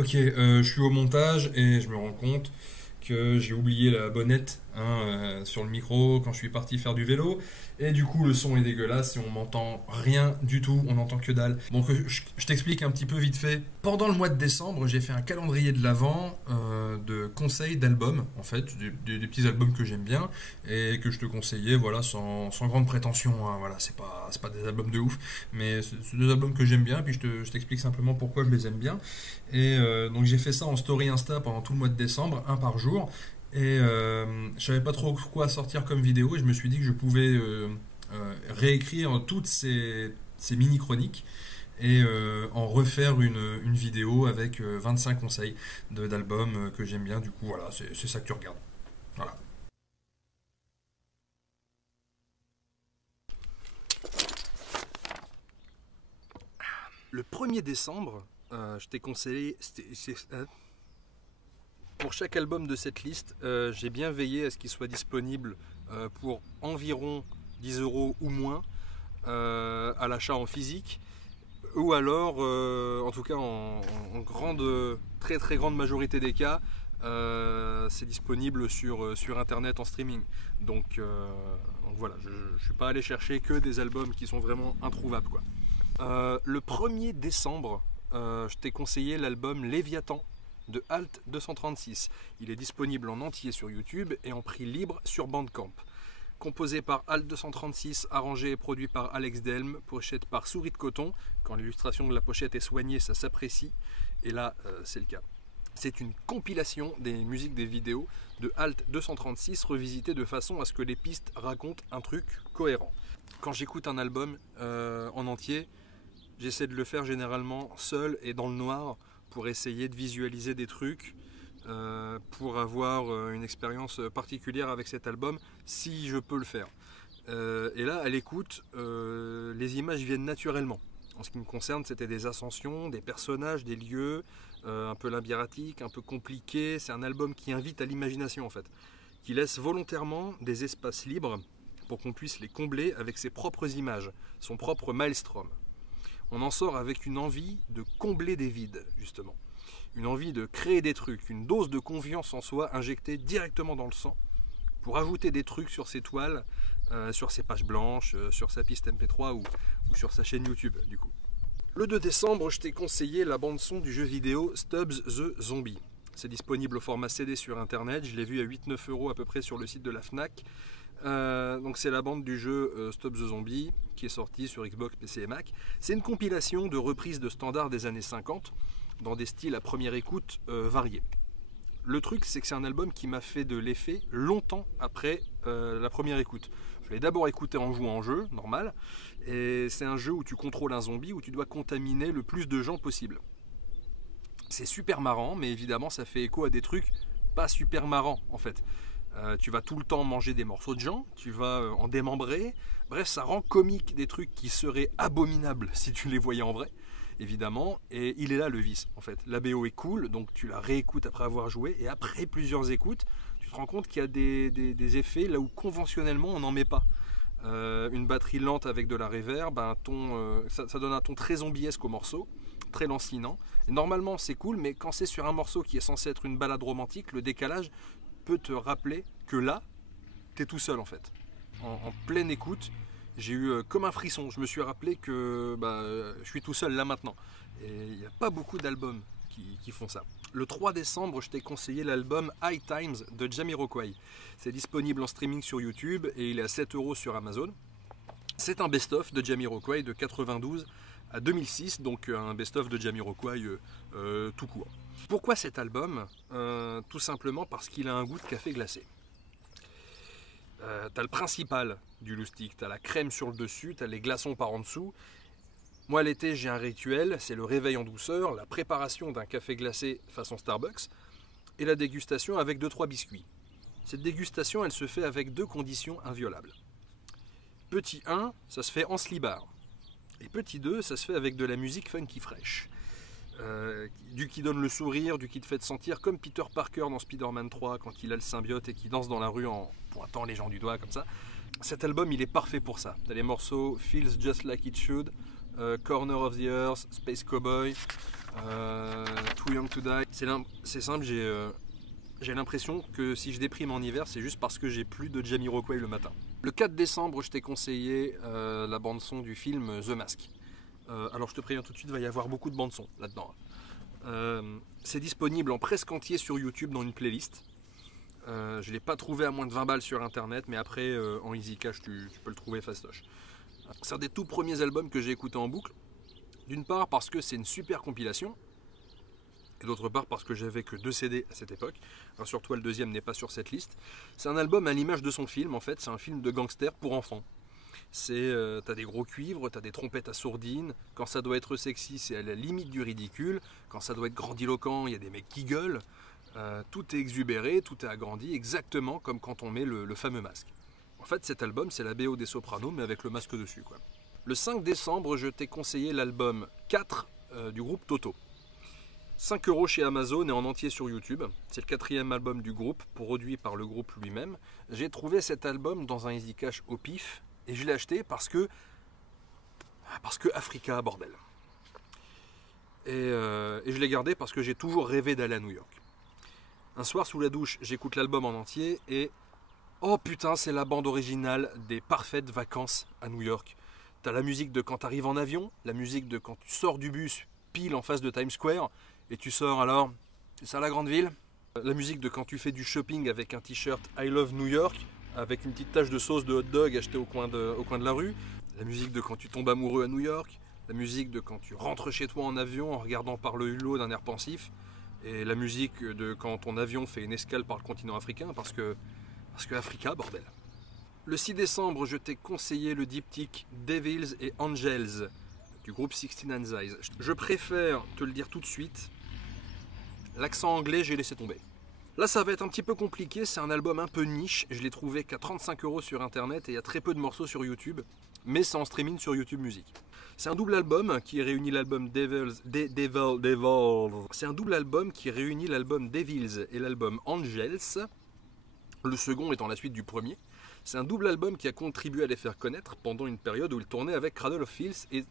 Ok, je suis au montage et je me rends compte que j'ai oublié la bonnette sur le micro quand je suis parti faire du vélo. Et du coup, le son est dégueulasse et on m'entend rien du tout, on n'entend que dalle. Donc, je t'explique un petit peu vite fait. Pendant le mois de décembre, j'ai fait un calendrier de l'Avent de conseils d'albums, en fait, des petits albums que j'aime bien et que je te conseillais, voilà, sans grande prétention. Hein, voilà, c'est pas des albums de ouf, mais c'est des albums que j'aime bien. Puis je t'explique simplement pourquoi je les aime bien. Et donc j'ai fait ça en story Insta pendant tout le mois de décembre, un par jour. Et je savais pas trop quoi sortir comme vidéo et je me suis dit que je pouvais réécrire toutes ces mini-chroniques et en refaire une vidéo avec 25 conseils d'albums que j'aime bien. Du coup, voilà, c'est ça que tu regardes. Voilà. Le 1er décembre, je t'ai conseillé, pour chaque album de cette liste, j'ai bien veillé à ce qu'il soit disponible pour environ 10 euros ou moins à l'achat en physique, ou alors, en tout cas en très très grande majorité des cas, c'est disponible sur internet en streaming. Donc voilà, je ne suis pas allé chercher que des albums qui sont vraiment introuvables, quoi. Le 1er décembre, je t'ai conseillé l'album Léviathan de Alt 236. Il est disponible en entier sur YouTube et en prix libre sur Bandcamp. Composé par Alt 236, arrangé et produit par Alex Delm, pochette par Souris de Coton. Quand l'illustration de la pochette est soignée, ça s'apprécie. Et là, c'est le cas. C'est une compilation des musiques des vidéos de Alt 236 revisitées de façon à ce que les pistes racontent un truc cohérent. Quand j'écoute un album en entier, j'essaie de le faire généralement seul et dans le noir pour essayer de visualiser des trucs, pour avoir une expérience particulière avec cet album, si je peux le faire. Et là, à l'écoute, les images viennent naturellement. En ce qui me concerne, c'était des ascensions, des personnages, des lieux, un peu labyrinthiques, un peu compliqués. C'est un album qui invite à l'imagination en fait, qui laisse volontairement des espaces libres pour qu'on puisse les combler avec ses propres images, son propre maelstrom. On en sort avec une envie de combler des vides, justement. Une envie de créer des trucs, une dose de confiance en soi injectée directement dans le sang pour ajouter des trucs sur ses toiles, sur ses pages blanches, sur sa piste MP3 ou sur sa chaîne YouTube, du coup. Le 2 décembre, je t'ai conseillé la bande-son du jeu vidéo Stubbs the Zombie. C'est disponible au format CD sur internet, je l'ai vu à 8-9 € à peu près sur le site de la Fnac. Donc c'est la bande du jeu Stop the Zombie qui est sorti sur Xbox, PC et Mac. C'est une compilation de reprises de standards des années 50 dans des styles à première écoute variés. Le truc, c'est que c'est un album qui m'a fait de l'effet longtemps après la première écoute. Je l'ai d'abord écouté en jouant en jeu, normal, et c'est un jeu où tu contrôles un zombie, où tu dois contaminer le plus de gens possible. C'est super marrant, mais évidemment ça fait écho à des trucs pas super marrants en fait. Tu vas tout le temps manger des morceaux de gens, tu vas en démembrer. Bref, ça rend comique des trucs qui seraient abominables si tu les voyais en vrai, évidemment. Et il est là le vice, en fait. La BO est cool, donc tu la réécoutes après avoir joué. Et après plusieurs écoutes, tu te rends compte qu'il y a des effets là où conventionnellement on n'en met pas. Une batterie lente avec de la reverb, ça donne un ton très zombiesque au morceau, très lancinant. Et normalement c'est cool, mais quand c'est sur un morceau qui est censé être une balade romantique, le décalage peut te rappeler que là, t'es tout seul en fait. En pleine écoute, j'ai eu comme un frisson. Je me suis rappelé que je suis tout seul là maintenant. Et il n'y a pas beaucoup d'albums qui font ça. Le 3 décembre, je t'ai conseillé l'album High Times de Jamiroquai. C'est disponible en streaming sur YouTube et il est à 7 € sur Amazon. C'est un best-of de Jamiroquai de 92 à 2006, donc un best-of de Jamiroquai tout court. Pourquoi cet album ? Tout simplement parce qu'il a un goût de café glacé. T'as le principal du loustic, t'as la crème sur le dessus, t'as les glaçons par en dessous. Moi l'été j'ai un rituel, c'est le réveil en douceur, la préparation d'un café glacé façon Starbucks et la dégustation avec 2-3 biscuits. Cette dégustation elle se fait avec 2 conditions inviolables. Petit 1, ça se fait en slibard. Et petit 2, ça se fait avec de la musique funky fraîche. Du qui donne le sourire, du qui te fait te sentir comme Peter Parker dans Spider-Man 3 quand il a le symbiote et qui danse dans la rue en pointant les gens du doigt comme ça. Cet album il est parfait pour ça. T'as les morceaux Feels Just Like It Should, Corner of the Earth, Space Cowboy. Too Young to Die. C'est simple, j'ai l'impression que si je déprime en hiver, c'est juste parce que j'ai plus de Jamiroquai le matin. Le 4 décembre, je t'ai conseillé la bande-son du film The Mask. Alors je te préviens tout de suite, il va y avoir beaucoup de bandes-son là-dedans. C'est disponible en presque entier sur YouTube dans une playlist. Je ne l'ai pas trouvé à moins de 20 balles sur internet, mais après en easy cash tu peux le trouver fastoche. C'est un des tout premiers albums que j'ai écouté en boucle. D'une part parce que c'est une super compilation, et d'autre part parce que j'avais que 2 CD à cette époque. Rassure-toi, le deuxième n'est pas sur cette liste. C'est un album à l'image de son film, en fait, c'est un film de gangster pour enfants. T'as des gros cuivres, t'as des trompettes à sourdine. Quand ça doit être sexy, c'est à la limite du ridicule. Quand ça doit être grandiloquent, il y a des mecs qui gueulent. Tout est exubéré, tout est agrandi, exactement comme quand on met le fameux masque. En fait, cet album, c'est la BO des Sopranos, mais avec le masque dessus, quoi. Le 5 décembre, je t'ai conseillé l'album 4 du groupe Toto. 5 € chez Amazon et en entier sur YouTube. C'est le 4e album du groupe, produit par le groupe lui-même. J'ai trouvé cet album dans un Easy Cash au pif et je l'ai acheté parce que Africa, bordel. Et je l'ai gardé parce que j'ai toujours rêvé d'aller à New York. Un soir sous la douche, j'écoute l'album en entier et oh putain, c'est la bande originale des parfaites vacances à New York. T'as la musique de quand t'arrives en avion, la musique de quand tu sors du bus pile en face de Times Square et tu sors alors, c'est ça la grande ville. La musique de quand tu fais du shopping avec un t-shirt I Love New York avec une petite tache de sauce de hot dog achetée au coin de la rue. La musique de quand tu tombes amoureux à New York. La musique de quand tu rentres chez toi en avion en regardant par le hulot d'un air pensif. Et la musique de quand ton avion fait une escale par le continent africain parce que Africa, bordel. Le 6 décembre, je t'ai conseillé le diptyque Devils et Angels du groupe 16 and Eyes. Je préfère te le dire tout de suite, l'accent anglais, j'ai laissé tomber. Là, ça va être un petit peu compliqué, c'est un album un peu niche. Je l'ai trouvé qu'à 35 € sur internet et il y a très peu de morceaux sur YouTube, mais c'est en streaming sur YouTube Music. C'est un double album qui réunit l'album Devils. C'est un double album qui réunit l'album Devils et l'album Angels, le second étant la suite du premier. C'est un double album qui a contribué à les faire connaître pendant une période où ils tournaient avec Cradle of Filth et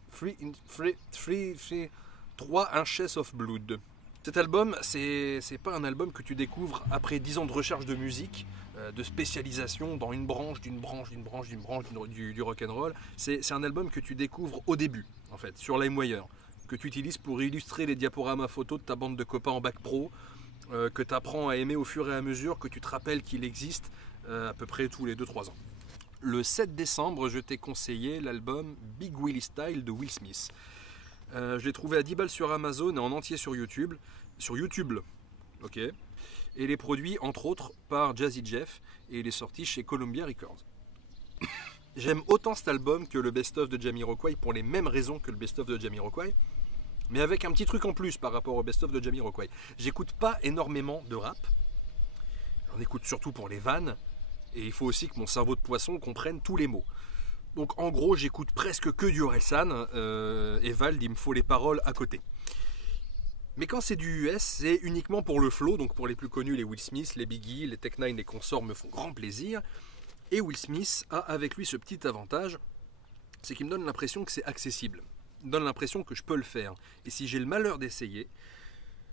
3 Inches of Blood. Cet album, c'est pas un album que tu découvres après 10 ans de recherche de musique, de spécialisation dans une branche, du rock'n'roll. C'est un album que tu découvres au début, en fait, sur LimeWire, que tu utilises pour illustrer les diaporamas photos de ta bande de copains en bac pro, que tu apprends à aimer au fur et à mesure que tu te rappelles qu'il existe à peu près tous les 2-3 ans. Le 7 décembre, je t'ai conseillé l'album Big Willie Style de Will Smith. Je l'ai trouvé à 10 balles sur Amazon et en entier sur YouTube. Sur YouTube, ok. Et il est produit entre autres par Jazzy Jeff et il est sorti chez Columbia Records. J'aime autant cet album que le best-of de Jamiroquai pour les mêmes raisons que le best-of de Jamiroquai, mais avec un petit truc en plus par rapport au best-of de Jamiroquai. J'écoute pas énormément de rap, j'en écoute surtout pour les vannes, et il faut aussi que mon cerveau de poisson comprenne tous les mots. Donc en gros, j'écoute presque que du Orelsan, et Vald, il me faut les paroles à côté. Mais quand c'est du US, c'est uniquement pour le flow, donc pour les plus connus, les Will Smith, les Biggie, les Tech 9 et consorts me font grand plaisir. Et Will Smith a avec lui ce petit avantage, c'est qu'il me donne l'impression que c'est accessible. Il me donne l'impression que je peux le faire. Et si j'ai le malheur d'essayer,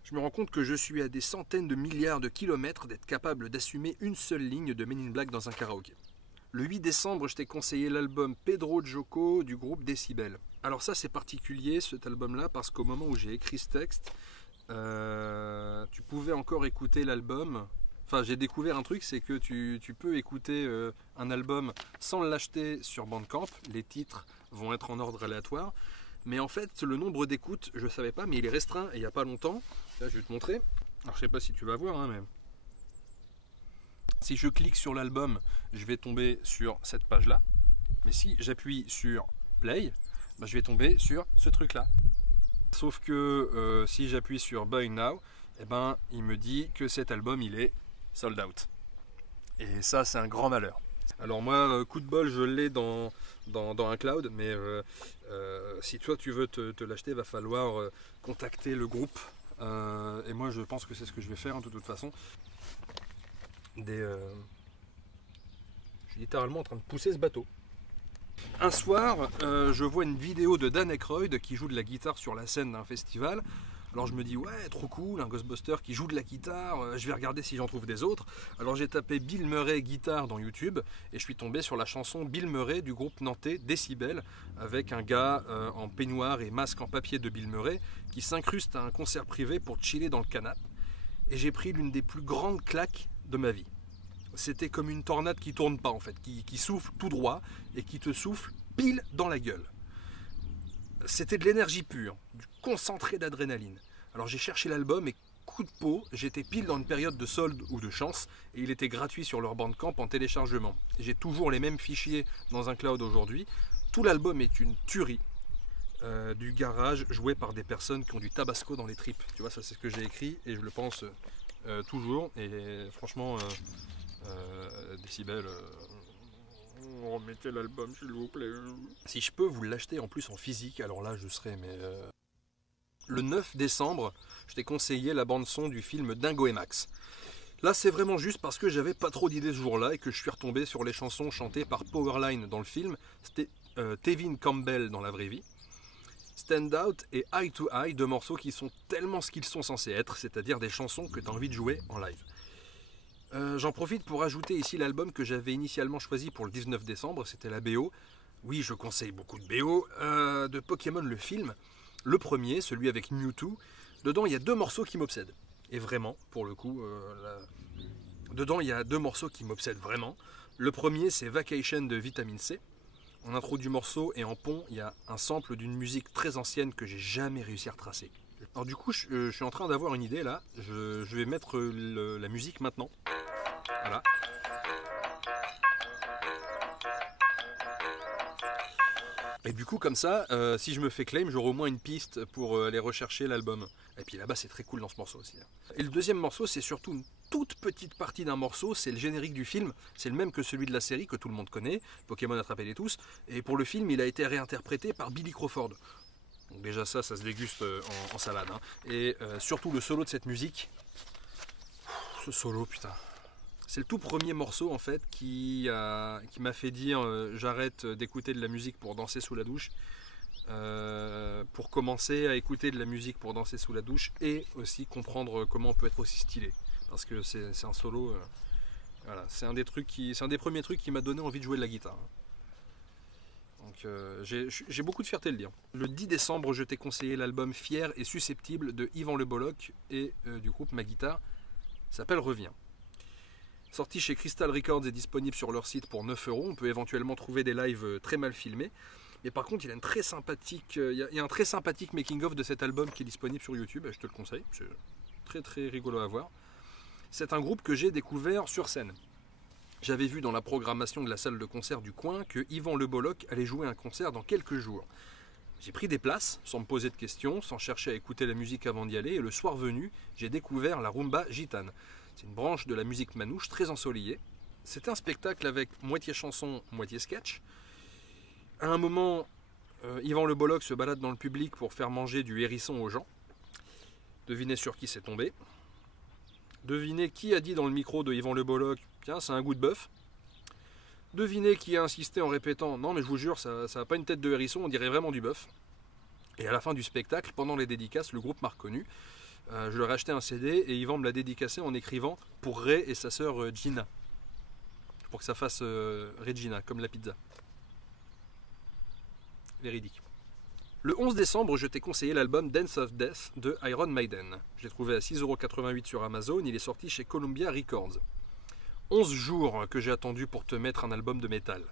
je me rends compte que je suis à des centaines de milliards de kilomètres d'être capable d'assumer une seule ligne de Men in Black dans un karaoké. Le 8 décembre, je t'ai conseillé l'album Pedro Joko du groupe Decibel. Alors ça, c'est particulier, cet album-là, parce qu'au moment où j'ai écrit ce texte, tu pouvais encore écouter l'album. Enfin, j'ai découvert un truc, c'est que tu peux écouter un album sans l'acheter sur Bandcamp. Les titres vont être en ordre aléatoire. Mais en fait, le nombre d'écoutes, je ne savais pas, mais il est restreint. Et il n'y a pas longtemps, là, je vais te montrer. Alors, je ne sais pas si tu vas voir, hein, mais... Si je clique sur l'album, je vais tomber sur cette page-là. Mais si j'appuie sur Play, je vais tomber sur ce truc-là. Sauf que si j'appuie sur Buy Now, il me dit que cet album, il est sold out. Et ça, c'est un grand malheur. Alors moi, coup de bol, je l'ai dans un cloud, mais si toi, tu veux te l'acheter, il va falloir contacter le groupe. Et moi, je pense que c'est ce que je vais faire, hein, de toute façon. Je suis littéralement en train de pousser ce bateau. Un soir, je vois une vidéo de Dan Aykroyd qui joue de la guitare sur la scène d'un festival. Alors je me dis ouais, trop cool, un Ghostbuster qui joue de la guitare, je vais regarder si j'en trouve des autres. Alors j'ai tapé Bill Murray guitare dans YouTube et je suis tombé sur la chanson Bill Murray du groupe nantais Décibel, avec un gars en peignoir et masque en papier de Bill Murray qui s'incruste à un concert privé pour chiller dans le canapé. Et j'ai pris l'une des plus grandes claques de ma vie. C'était comme une tornade qui tourne pas en fait, qui souffle tout droit et qui te souffle pile dans la gueule. C'était de l'énergie pure, du concentré d'adrénaline. Alors j'ai cherché l'album et coup de peau, j'étais pile dans une période de solde ou de chance et il était gratuit sur leur Bandcamp en téléchargement. J'ai toujours les mêmes fichiers dans un cloud aujourd'hui. Tout l'album est une tuerie. Du garage joué par des personnes qui ont du tabasco dans les tripes. Tu vois, ça c'est ce que j'ai écrit et je le pense toujours. Et franchement, Décibel, remettez l'album s'il vous plaît. Si je peux vous l'acheter en plus en physique, alors là je serais mais... Le 9 décembre, je t'ai conseillé la bande-son du film Dingo et Max. Là, c'est vraiment juste parce que j'avais pas trop d'idées ce jour-là et que je suis retombé sur les chansons chantées par Powerline dans le film. C'était Tevin Campbell dans la vraie vie. Stand Out et Eye to Eye, deux morceaux qui sont tellement ce qu'ils sont censés être, c'est-à-dire des chansons que tu as envie de jouer en live. J'en profite pour ajouter ici l'album que j'avais initialement choisi pour le 19 décembre, c'était la BO. Oui, je conseille beaucoup de BO, de Pokémon le film. Le premier, celui avec Mewtwo, dedans il y a deux morceaux qui m'obsèdent. Et vraiment, pour le coup, dedans il y a deux morceaux qui m'obsèdent vraiment. Le premier, c'est Vacation de Vitamine C. En intro du morceau et en pont, il y a un sample d'une musique très ancienne que j'ai jamais réussi à retracer. Alors du coup, je suis en train d'avoir une idée là. Je vais mettre la musique maintenant. Voilà. Et du coup, comme ça, si je me fais claim, j'aurai au moins une piste pour aller rechercher l'album. Et puis là-bas, c'est très cool dans ce morceau aussi. Et le deuxième morceau, c'est surtout une toute petite partie d'un morceau, c'est le générique du film. C'est le même que celui de la série que tout le monde connaît, Pokémon Attrapez-les tous. Et pour le film, il a été réinterprété par Billy Crawford. Donc déjà ça se déguste en salade. Hein. Et surtout le solo de cette musique. Ce solo, putain. C'est le tout premier morceau en fait qui m'a fait dire j'arrête d'écouter de la musique pour danser sous la douche, pour commencer à écouter de la musique pour danser sous la douche et aussi comprendre comment on peut être aussi stylé. Parce que c'est un solo, voilà, c'est un des premiers trucs qui m'a donné envie de jouer de la guitare. Donc j'ai beaucoup de fierté à le dire. Le 10 décembre, je t'ai conseillé l'album Fier et Susceptible de Yvan Le Bolloc et du groupe Ma Guitare, s'appelle Reviens. Sorti chez Crystal Records et disponible sur leur site pour 9 €. On peut éventuellement trouver des lives très mal filmés. Mais par contre, il y a un très sympathique making-of de cet album qui est disponible sur YouTube. Et je te le conseille. C'est très très rigolo à voir. C'est un groupe que j'ai découvert sur scène. J'avais vu dans la programmation de la salle de concert du coin que Yvan Le Bolloc allait jouer un concert dans quelques jours. J'ai pris des places sans me poser de questions, sans chercher à écouter la musique avant d'y aller. Et le soir venu, j'ai découvert la rumba gitane. C'est une branche de la musique manouche très ensoleillée. C'est un spectacle avec moitié chanson, moitié sketch. À un moment, Yvan Le Bolloc se balade dans le public pour faire manger du hérisson aux gens. Devinez sur qui c'est tombé. Devinez qui a dit dans le micro de Yvan Le Bolloc « Tiens, c'est un goût de bœuf ». Devinez qui a insisté en répétant « Non, mais je vous jure, ça n'a pas une tête de hérisson, on dirait vraiment du bœuf ». Et à la fin du spectacle, pendant les dédicaces, le groupe m'a reconnu. Je leur ai acheté un CD et Yvan me l'a dédicacé en écrivant pour Ray et sa sœur Gina. Pour que ça fasse Regina, comme la pizza. Véridique. Le 11 décembre, je t'ai conseillé l'album Dance of Death de Iron Maiden. Je l'ai trouvé à 6,88 € sur Amazon, il est sorti chez Columbia Records. 11 jours que j'ai attendu pour te mettre un album de métal.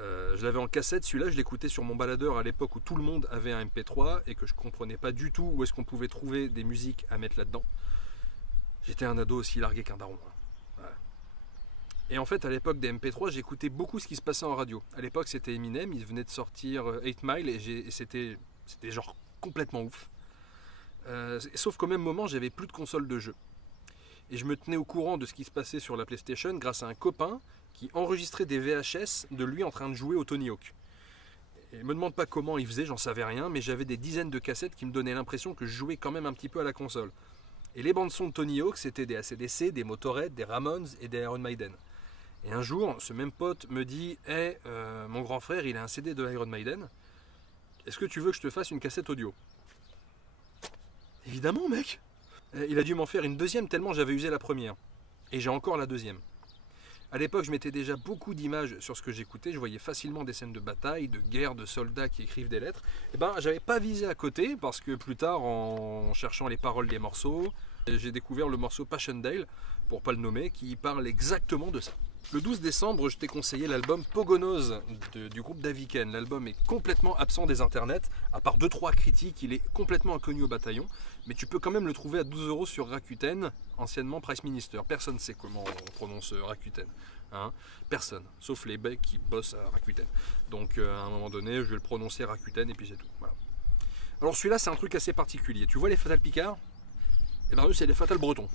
Je l'avais en cassette, celui-là je l'écoutais sur mon baladeur à l'époque où tout le monde avait un MP3 et que je comprenais pas du tout où est-ce qu'on pouvait trouver des musiques à mettre là-dedans. J'étais un ado aussi largué qu'un daron. Ouais. Et en fait à l'époque des MP3 j'écoutais beaucoup ce qui se passait en radio. À l'époque c'était Eminem, il venait de sortir 8 Mile et c'était genre complètement ouf. Sauf qu'au même moment j'avais plus de console de jeu. Et je me tenais au courant de ce qui se passait sur la PlayStation grâce à un copain qui enregistrait des VHS de lui en train de jouer au Tony Hawk. Et me demande pas comment il faisait, j'en savais rien, mais j'avais des dizaines de cassettes qui me donnaient l'impression que je jouais quand même un petit peu à la console. Et les bandes son de Tony Hawk, c'était des AC/DC, des Motorhead, des Ramones et des Iron Maiden. Et un jour, ce même pote me dit « Hey, mon grand frère, il a un CD de Iron Maiden. Est-ce que tu veux que je te fasse une cassette audio ?» Évidemment, mec. Il a dû m'en faire une deuxième tellement j'avais usé la première. Et j'ai encore la deuxième. À l'époque, je mettais déjà beaucoup d'images sur ce que j'écoutais. Je voyais facilement des scènes de bataille, de guerre, de soldats qui écrivent des lettres. Et ben, j'avais pas visé à côté parce que plus tard, en cherchant les paroles des morceaux, j'ai découvert le morceau Passchendaele, pour pas le nommer, qui parle exactement de ça. Le 12 décembre, je t'ai conseillé l'album Pogonose du groupe Daviken. L'album est complètement absent des internets, à part 2-3 critiques, il est complètement inconnu au bataillon, mais tu peux quand même le trouver à 12 € sur Rakuten, anciennement Price Minister. Personne ne sait comment on prononce Rakuten. Hein, personne, sauf les becs qui bossent à Rakuten. Donc à un moment donné, je vais le prononcer Rakuten et puis c'est tout. Voilà. Alors celui-là, c'est un truc assez particulier. Tu vois les Fatal Picard? Et bien eux, c'est les Fatal Bretons.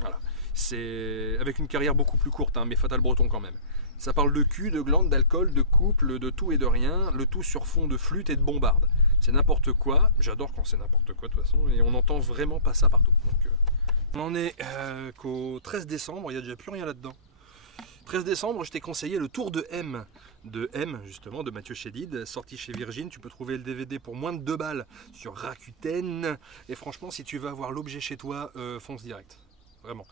Voilà. C'est avec une carrière beaucoup plus courte, hein, mais Fatal Breton quand même. Ça parle de cul, de glandes, d'alcool, de couple, de tout et de rien, le tout sur fond de flûte et de bombarde. C'est n'importe quoi, j'adore quand c'est n'importe quoi de toute façon, et on n'entend vraiment pas ça partout. Donc, on en est qu'au 13 décembre, il n'y a déjà plus rien là-dedans. 13 décembre, je t'ai conseillé le Tour de M, justement, de Mathieu Chédid, sorti chez Virgin. Tu peux trouver le DVD pour moins de 2 balles sur Rakuten, et franchement, si tu veux avoir l'objet chez toi, fonce direct, vraiment.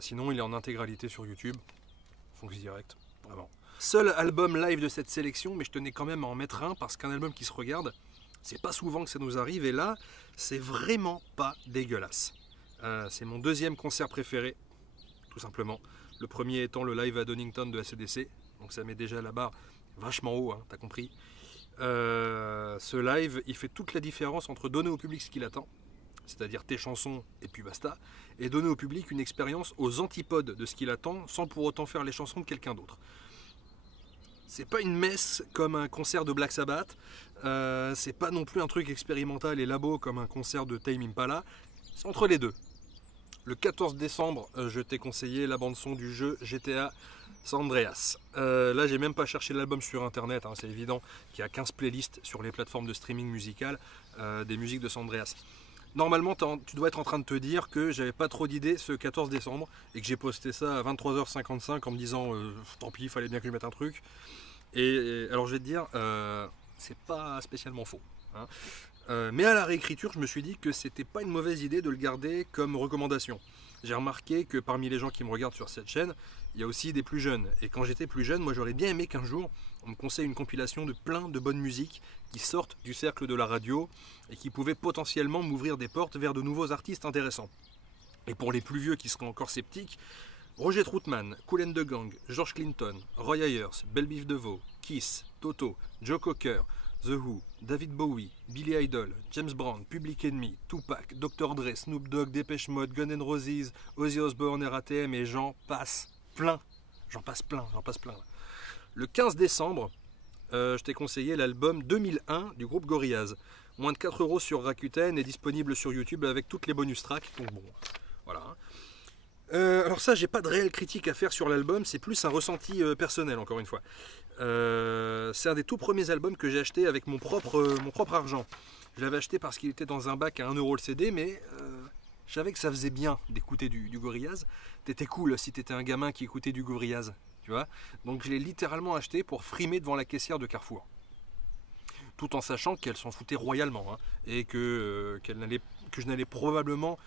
Sinon, il est en intégralité sur YouTube. Fonce direct, vraiment. Seul album live de cette sélection, mais je tenais quand même à en mettre un parce qu'un album qui se regarde, c'est pas souvent que ça nous arrive. Et là, c'est vraiment pas dégueulasse. C'est mon deuxième concert préféré, tout simplement. Le premier étant le live à Donington de AC/DC. Donc ça met déjà la barre vachement haut, hein, t'as compris. Ce live, il fait toute la différence entre donner au public ce qu'il attend, c'est-à-dire tes chansons et puis basta, et donner au public une expérience aux antipodes de ce qu'il attend sans pour autant faire les chansons de quelqu'un d'autre. C'est pas une messe comme un concert de Black Sabbath, c'est pas non plus un truc expérimental et labo comme un concert de Tame Impala, c'est entre les deux. Le 14 décembre, je t'ai conseillé la bande-son du jeu GTA San Andreas. Là, j'ai même pas cherché l'album sur internet, hein, c'est évident qu'il y a 15 playlists sur les plateformes de streaming musical des musiques de San Andreas. Normalement, tu dois être en train de te dire que j'avais pas trop d'idées ce 14 décembre et que j'ai posté ça à 23h55 en me disant tant pis, il fallait bien que je mette un truc. Et alors je vais te dire, c'est pas spécialement faux. Hein. Mais à la réécriture, je me suis dit que c'était pas une mauvaise idée de le garder comme recommandation. J'ai remarqué que parmi les gens qui me regardent sur cette chaîne, il y a aussi des plus jeunes. Et quand j'étais plus jeune, moi j'aurais bien aimé qu'un jour, on me conseille une compilation de plein de bonnes musiques qui sortent du cercle de la radio et qui pouvaient potentiellement m'ouvrir des portes vers de nouveaux artistes intéressants. Et pour les plus vieux qui seraient encore sceptiques, Roger Troutman, Kool and the Gang, George Clinton, Roy Ayers, Belle Biv DeVoe, Kiss, Toto, Joe Cocker, The Who, David Bowie, Billy Idol, James Brown, Public Enemy, Tupac, Dr. Dre, Snoop Dogg, Depeche Mode, Guns N' Roses, Ozzy Osbourne, RATM et j'en passe plein. J'en passe plein. Le 15 décembre, je t'ai conseillé l'album 2001 du groupe Gorillaz. Moins de 4 € sur Rakuten et disponible sur YouTube avec toutes les bonus tracks. Donc bon, voilà. Alors ça, j'ai pas de réelle critique à faire sur l'album, c'est plus un ressenti personnel, encore une fois. C'est un des tout premiers albums que j'ai acheté avec mon propre argent. Je l'avais acheté parce qu'il était dans un bac à 1 € le CD, mais je savais que ça faisait bien d'écouter du Gorillaz. T'étais cool si t'étais un gamin qui écoutait du Gorillaz, tu vois. Donc je l'ai littéralement acheté pour frimer devant la caissière de Carrefour. Tout en sachant qu'elle s'en foutait royalement, hein, et que je n'allais probablement,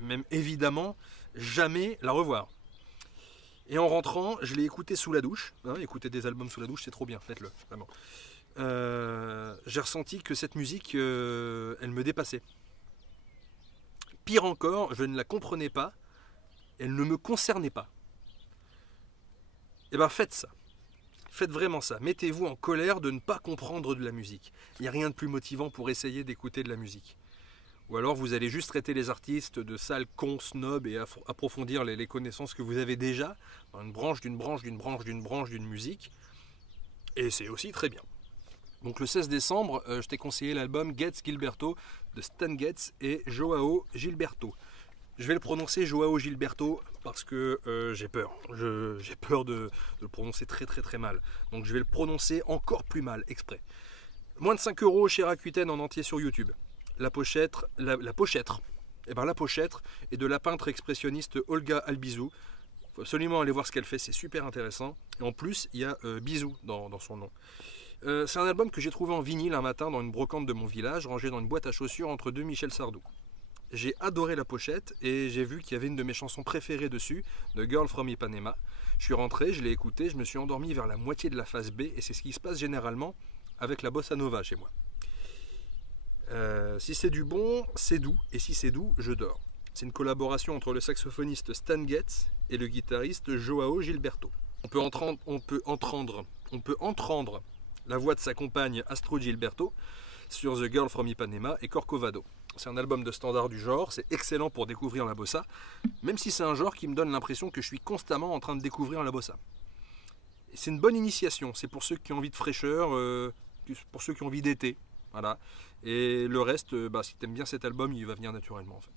même évidemment, jamais la revoir. Et en rentrant, je l'ai écouté sous la douche. Hein, écouter des albums sous la douche, c'est trop bien, faites-le, vraiment. J'ai ressenti que cette musique, elle me dépassait. Pire encore, je ne la comprenais pas, elle ne me concernait pas. Et ben faites ça. Faites vraiment ça. Mettez-vous en colère de ne pas comprendre de la musique. Il n'y a rien de plus motivant pour essayer d'écouter de la musique. Ou alors vous allez juste traiter les artistes de sales cons, snobs et approfondir les connaissances que vous avez déjà dans une branche d'une musique. Et c'est aussi très bien. Donc le 16 décembre, je t'ai conseillé l'album Getz Gilberto de Stan Getz et Joao Gilberto. Je vais le prononcer Joao Gilberto parce que j'ai peur. J'ai peur de le prononcer très mal. Donc je vais le prononcer encore plus mal, exprès. Moins de 5 € chez Rakuten en entier sur YouTube. La pochette est de la peintre expressionniste Olga Albizou. Il faut absolument aller voir ce qu'elle fait, c'est super intéressant. Et en plus, il y a Bisou dans son nom. C'est un album que j'ai trouvé en vinyle un matin dans une brocante de mon village, rangé dans une boîte à chaussures entre deux Michel Sardou. J'ai adoré la pochette et j'ai vu qu'il y avait une de mes chansons préférées dessus, de Girl from Ipanema. Je suis rentré, je l'ai écouté, je me suis endormi vers la moitié de la phase B et c'est ce qui se passe généralement avec la bossa nova chez moi. Si c'est du bon, c'est doux, et si c'est doux, je dors. C'est une collaboration entre le saxophoniste Stan Getz et le guitariste Joao Gilberto. On peut entendre la voix de sa compagne Astro Gilberto sur The Girl from Ipanema et Corcovado. C'est un album de standard du genre, c'est excellent pour découvrir la bossa, même si c'est un genre qui me donne l'impression que je suis constamment en train de découvrir la bossa. C'est une bonne initiation, c'est pour ceux qui ont envie de fraîcheur, pour ceux qui ont envie d'été. Voilà. Et le reste, si tu aimes bien cet album, il va venir naturellement en fait.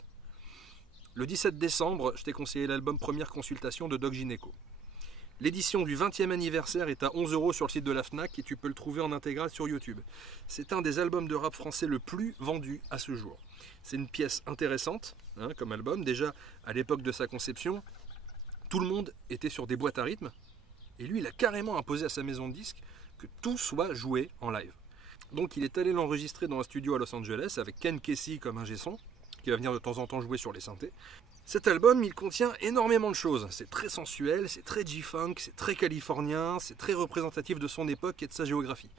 Le 17 décembre, je t'ai conseillé l'album Première Consultation de Doc Gineco. L'édition du 20e anniversaire est à 11 € sur le site de la FNAC et tu peux le trouver en intégrale sur YouTube. C'est un des albums de rap français le plus vendu à ce jour. C'est une pièce intéressante comme album. Déjà, à l'époque de sa conception, tout le monde était sur des boîtes à rythme. Et lui, il a carrément imposé à sa maison de disques que tout soit joué en live. Donc il est allé l'enregistrer dans un studio à Los Angeles avec Ken Kesey comme ingé son, qui va venir de temps en temps jouer sur les synthés. Cet album, il contient énormément de choses. C'est très sensuel, c'est très G-funk, c'est très californien, c'est très représentatif de son époque et de sa géographie.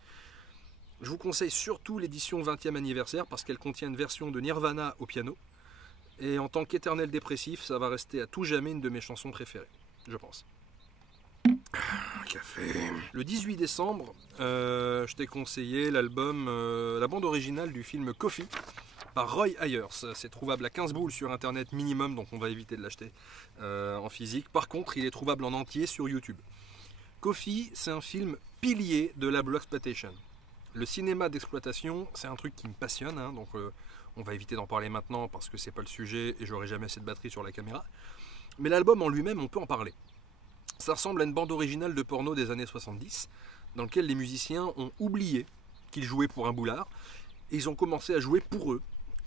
Je vous conseille surtout l'édition 20e anniversaire parce qu'elle contient une version de Nirvana au piano. Et en tant qu'éternel dépressif, ça va rester à tout jamais une de mes chansons préférées, je pense. Café. Le 18 décembre, je t'ai conseillé l'album, la bande originale du film Coffee par Roy Ayers. C'est trouvable à 15 boules sur internet minimum, donc on va éviter de l'acheter en physique. Par contre, il est trouvable en entier sur YouTube. Coffee, c'est un film pilier de la Blaxploitation. Le cinéma d'exploitation, c'est un truc qui me passionne, donc on va éviter d'en parler maintenant parce que c'est pas le sujet et j'aurai jamais assez de batterie sur la caméra. Mais l'album en lui-même, on peut en parler. Ça ressemble à une bande originale de porno des années 70, dans laquelle les musiciens ont oublié qu'ils jouaient pour un boulard, et ils ont commencé à jouer pour eux.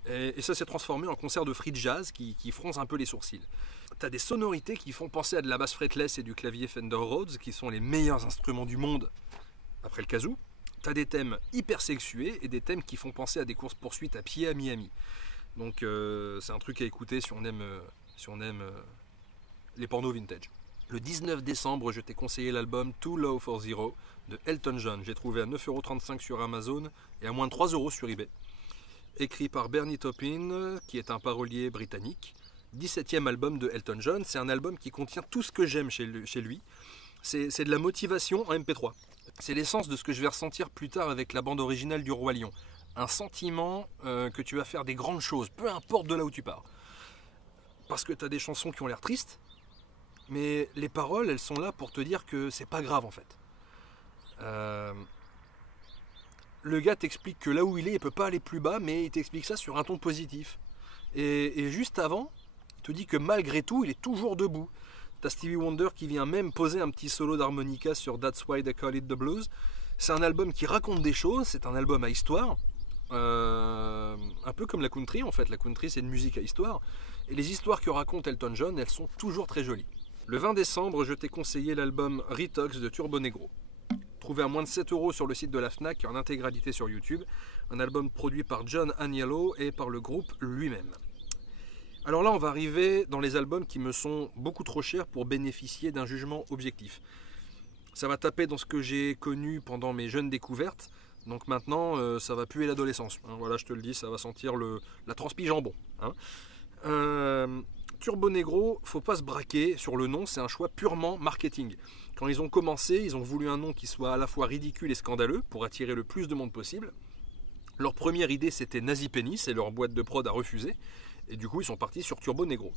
Et ça s'est transformé en concert de free jazz qui fronce un peu les sourcils. T'as des sonorités qui font penser à de la basse fretless et du clavier Fender Rhodes, qui sont les meilleurs instruments du monde après le kazoo. T'as des thèmes hyper sexués et des thèmes qui font penser à des courses-poursuites à pied à Miami. Donc c'est un truc à écouter si on aime les pornos vintage. Le 19 décembre, je t'ai conseillé l'album Too Low for Zero de Elton John. J'ai trouvé à 9,35 € sur Amazon et à moins de 3 € sur eBay. Écrit par Bernie Taupin, qui est un parolier britannique. 17e album de Elton John. C'est un album qui contient tout ce que j'aime chez lui. C'est de la motivation en MP3. C'est l'essence de ce que je vais ressentir plus tard avec la bande originale du Roi Lion. Un sentiment que tu vas faire des grandes choses, peu importe de là où tu pars. Parce que tu as des chansons qui ont l'air tristes, mais les paroles, elles sont là pour te dire que c'est pas grave en fait. Le gars t'explique que là où il peut pas aller plus bas, mais il t'explique ça sur un ton positif. Et juste avant, il te dit que malgré tout, il est toujours debout. T'as Stevie Wonder qui vient même poser un petit solo d'harmonica sur That's Why They Call It The Blues. C'est un album qui raconte des choses, c'est un album à histoire. Un peu comme la country en fait. La country, c'est une musique à histoire. Et les histoires que raconte Elton John, elles sont toujours très jolies. Le 20 décembre, je t'ai conseillé l'album Retox de Turbo Negro. Trouvé à moins de 7 € sur le site de la FNAC en intégralité sur YouTube. Un album produit par John Aniello et par le groupe lui-même. Alors là, on va arriver dans les albums qui me sont beaucoup trop chers pour bénéficier d'un jugement objectif. Ça va taper dans ce que j'ai connu pendant mes jeunes découvertes. Donc maintenant, ça va puer l'adolescence. Voilà, je te le dis, ça va sentir la transpi jambon. Turbo Negro, faut pas se braquer sur le nom, c'est un choix purement marketing. Quand ils ont commencé, ils ont voulu un nom qui soit à la fois ridicule et scandaleux pour attirer le plus de monde possible. Leur première idée, c'était Nazi Penis et leur boîte de prod a refusé. Et du coup, ils sont partis sur Turbo Negro.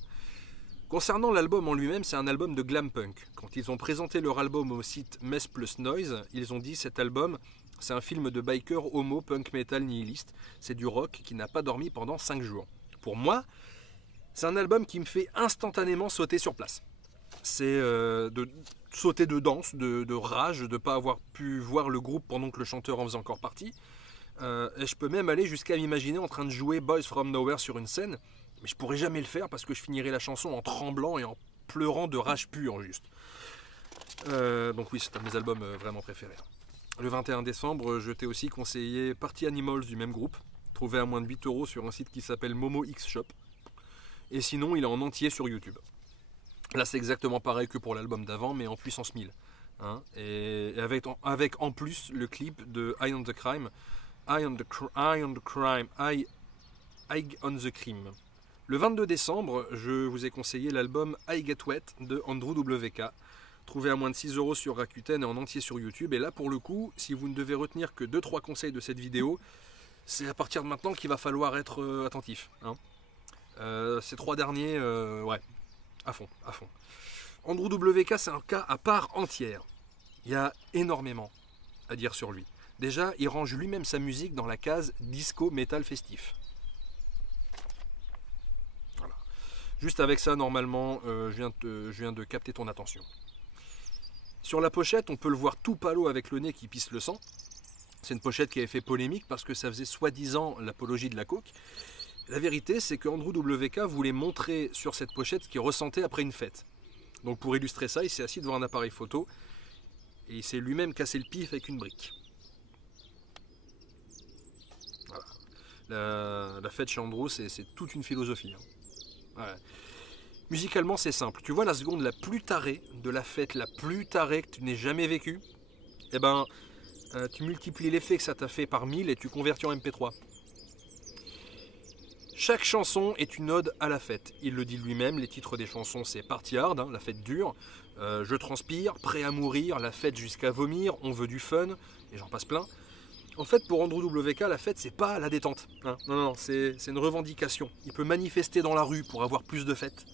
Concernant l'album en lui-même, c'est un album de glam punk. Quand ils ont présenté leur album au site Mess Plus Noise, ils ont dit cet album, c'est un film de biker homo punk metal nihiliste. C'est du rock qui n'a pas dormi pendant 5 jours. Pour moi, c'est un album qui me fait instantanément sauter sur place. C'est de sauter de danse, de rage, de ne pas avoir pu voir le groupe pendant que le chanteur en faisait encore partie. Et je peux même aller jusqu'à m'imaginer en train de jouer Boys From Nowhere sur une scène, mais je pourrais jamais le faire parce que je finirais la chanson en tremblant et en pleurant de rage pure juste. Donc oui, c'est un de mes albums vraiment préférés. Le 21 décembre, je t'ai aussi conseillé Party Animals du même groupe, trouvé à moins de 8 € sur un site qui s'appelle Momo X Shop. et sinon il est en entier sur YouTube. Là c'est exactement pareil que pour l'album d'avant, mais en puissance 1000. Hein, et avec en plus le clip de Eye on the Crime, Eye on the Crime. Le 22 décembre, je vous ai conseillé l'album I Get Wet de Andrew WK, trouvé à moins de 6 € sur Rakuten et en entier sur YouTube. Et là, pour le coup, si vous ne devez retenir que 2-3 conseils de cette vidéo, c'est à partir de maintenant qu'il va falloir être attentif. Hein. Ces 3 derniers, ouais, à fond, à fond. Andrew WK, c'est un cas à part entière. Il y a énormément à dire sur lui. Déjà, il range lui-même sa musique dans la case disco metal festif. Voilà. Juste avec ça, normalement, je viens de capter ton attention. Sur la pochette, on peut le voir tout palo avec le nez qui pisse le sang. C'est une pochette qui avait fait polémique parce que ça faisait soi-disant l'apologie de la coke. La vérité, c'est que Andrew WK voulait montrer sur cette pochette ce qu'il ressentait après une fête. Donc pour illustrer ça, il s'est assis devant un appareil photo et il s'est lui-même cassé le pif avec une brique. Voilà. La fête chez Andrew, c'est toute une philosophie. Hein. Ouais. Musicalement, c'est simple. Tu vois la seconde la plus tarée de la fête la plus tarée que tu n'aies jamais vécue? Eh ben, tu multiplies l'effet que ça t'a fait par 1000 et tu convertis en MP3. Chaque chanson est une ode à la fête. Il le dit lui-même, les titres des chansons c'est Party Hard, hein, la fête dure, Je transpire, Prêt à mourir, La fête jusqu'à vomir, On veut du fun, et j'en passe plein. En fait, pour Andrew WK, la fête c'est pas la détente. Hein. Non, c'est une revendication. Il peut manifester dans la rue pour avoir plus de fêtes.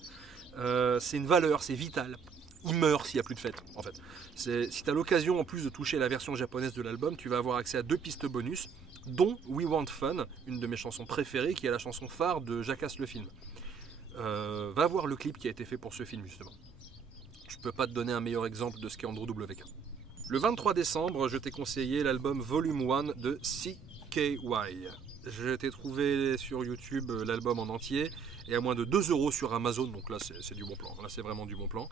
C'est une valeur, c'est vital. Il meurt s'il n'y a plus de fête, en fait. Si tu as l'occasion, en plus de toucher la version japonaise de l'album, tu vas avoir accès à 2 pistes bonus, dont We Want Fun, une de mes chansons préférées, qui est la chanson phare de Jackass le film. Va voir le clip qui a été fait pour ce film, justement. Je peux pas te donner un meilleur exemple de ce qu'est Andrew WK. Le 23 décembre, je t'ai conseillé l'album Volume 1 de CKY. Je t'ai trouvé sur YouTube l'album en entier et à moins de 2 € sur Amazon, donc là c'est du bon plan, là c'est vraiment du bon plan.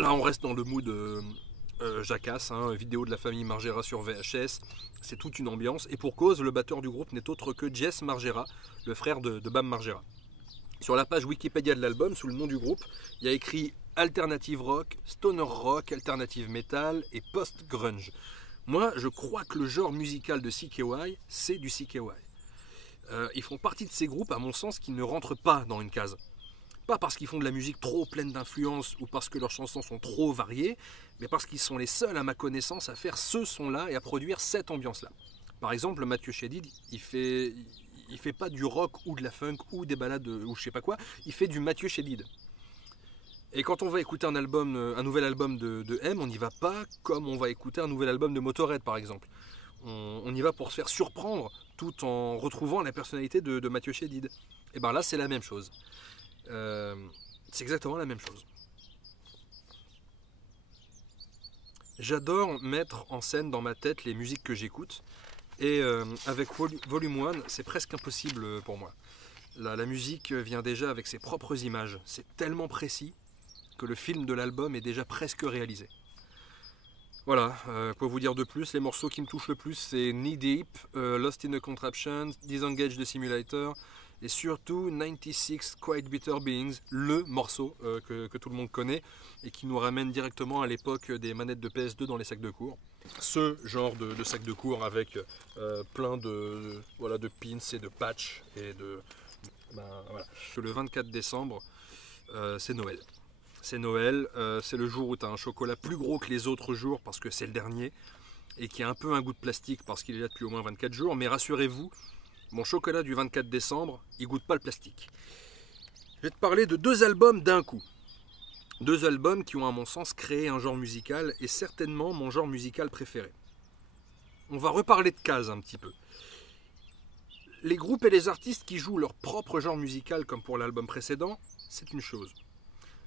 Là on reste dans le mood Jackass, hein, vidéo de la famille Margera sur VHS, c'est toute une ambiance et pour cause le batteur du groupe n'est autre que Jess Margera, le frère de Bam Margera. Sur la page Wikipédia de l'album, sous le nom du groupe, il y a écrit Alternative Rock, Stoner Rock, Alternative Metal et Post-Grunge. Moi, je crois que le genre musical de CKY, c'est du CKY. Ils font partie de ces groupes, à mon sens, qui ne rentrent pas dans une case. Pas parce qu'ils font de la musique trop pleine d'influence ou parce que leurs chansons sont trop variées, mais parce qu'ils sont les seuls, à ma connaissance, à faire ce son-là et à produire cette ambiance-là. Par exemple, Mathieu Chédid, il fait pas du rock ou de la funk ou des ballades ou je sais pas quoi, il fait du Mathieu Chédid. Et quand on va écouter un nouvel album de M, on n'y va pas comme on va écouter un nouvel album de Motorhead par exemple. On y va pour se faire surprendre tout en retrouvant la personnalité de Mathieu Chédid. Et bien là c'est la même chose. C'est exactement la même chose. J'adore mettre en scène dans ma tête les musiques que j'écoute. Et avec Volume 1, c'est presque impossible pour moi. La musique vient déjà avec ses propres images. C'est tellement précis que le film de l'album est déjà presque réalisé. Voilà, quoi vous dire de plus? Les morceaux qui me touchent le plus, c'est Knee Deep, Lost in a Contraption, Disengage the Simulator, et surtout 96 Quite Bitter Beings, le morceau que tout le monde connaît, et qui nous ramène directement à l'époque des manettes de PS2 dans les sacs de cours. Ce genre de sac de cours avec plein de pins et de patchs, et voilà. Le 24 décembre, c'est Noël. C'est Noël, c'est le jour où tu as un chocolat plus gros que les autres jours parce que c'est le dernier et qui a un peu un goût de plastique parce qu'il est là depuis au moins 24 jours. Mais rassurez-vous, mon chocolat du 24 décembre, il goûte pas le plastique. Je vais te parler de 2 albums d'un coup. 2 albums qui ont à mon sens créé un genre musical et certainement mon genre musical préféré. On va reparler de cases un petit peu. Les groupes et les artistes qui jouent leur propre genre musical comme pour l'album précédent, c'est une chose.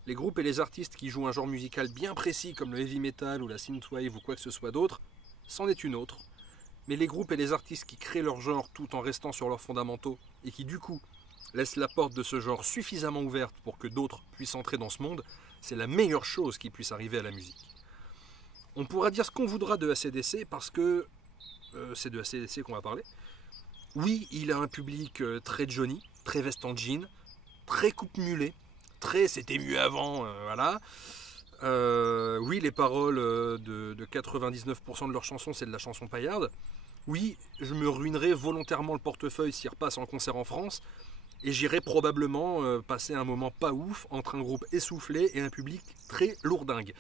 Les groupes et les artistes qui jouent un genre musical bien précis comme le heavy metal ou la synthwave ou quoi que ce soit d'autre, c'en est une autre. Mais les groupes et les artistes qui créent leur genre tout en restant sur leurs fondamentaux et qui du coup laissent la porte de ce genre suffisamment ouverte pour que d'autres puissent entrer dans ce monde, c'est la meilleure chose qui puisse arriver à la musique. On pourra dire ce qu'on voudra de AC/DC parce que c'est de AC/DC qu'on va parler. Oui, il a un public très Johnny, très veste en jean, très coupe-mulet, très c'était mieux avant, voilà. Oui, les paroles de 99% de leurs chansons, c'est de la chanson paillarde. Oui, je me ruinerai volontairement le portefeuille s'ils repassent en concert en France. Et j'irai probablement passer un moment pas ouf entre un groupe essoufflé et un public très lourdingue.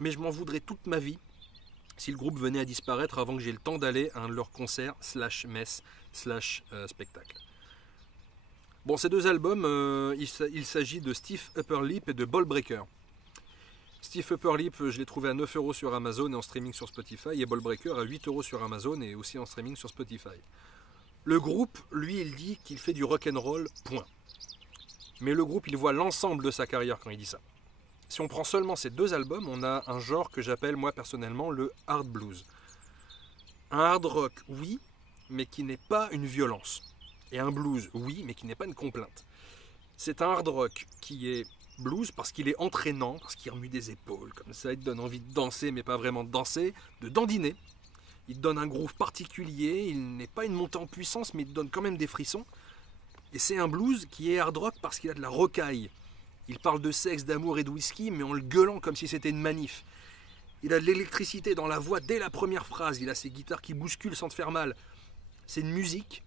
Mais je m'en voudrais toute ma vie si le groupe venait à disparaître avant que j'ai le temps d'aller à un de leurs concerts /messe /spectacle. Bon, ces deux albums, il s'agit de Stiff Upper Lip et de Ball Breaker. Stiff Upper Lip, je l'ai trouvé à 9 € sur Amazon et en streaming sur Spotify, et Ball Breaker à 8 € sur Amazon et aussi en streaming sur Spotify. Le groupe, lui, il dit qu'il fait du rock'n'roll, point. Mais le groupe, il voit l'ensemble de sa carrière quand il dit ça. Si on prend seulement ces deux albums, on a un genre que j'appelle, moi, personnellement, le hard blues. Un hard rock, oui, mais qui n'est pas une violence. Et un blues, oui, mais qui n'est pas une complainte. C'est un hard rock qui est blues parce qu'il est entraînant, parce qu'il remue des épaules, comme ça, il te donne envie de danser, mais pas vraiment de danser, de dandiner. Il te donne un groove particulier, il n'est pas une montée en puissance, mais il te donne quand même des frissons. Et c'est un blues qui est hard rock parce qu'il a de la rocaille. Il parle de sexe, d'amour et de whisky, mais en le gueulant comme si c'était une manif. Il a de l'électricité dans la voix dès la première phrase, il a ses guitares qui bousculent sans te faire mal. C'est une musique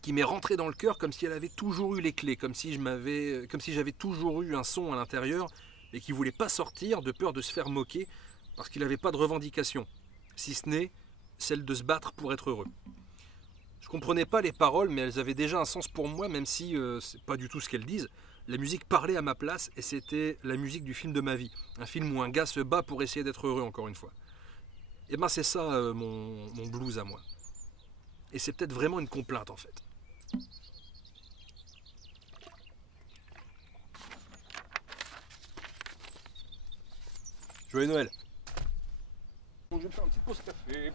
qui m'est rentrée dans le cœur comme si elle avait toujours eu les clés, comme si j'avais toujours eu un son à l'intérieur et qui ne voulait pas sortir de peur de se faire moquer parce qu'il n'avait pas de revendication, si ce n'est celle de se battre pour être heureux. Je comprenais pas les paroles, mais elles avaient déjà un sens pour moi, même si c'est pas du tout ce qu'elles disent. La musique parlait à ma place et c'était la musique du film de ma vie. Un film où un gars se bat pour essayer d'être heureux, encore une fois. Et ben c'est ça mon blues à moi. Et c'est peut-être vraiment une complainte en fait. Joyeux Noël. Donc je vais me faire une petite pause café.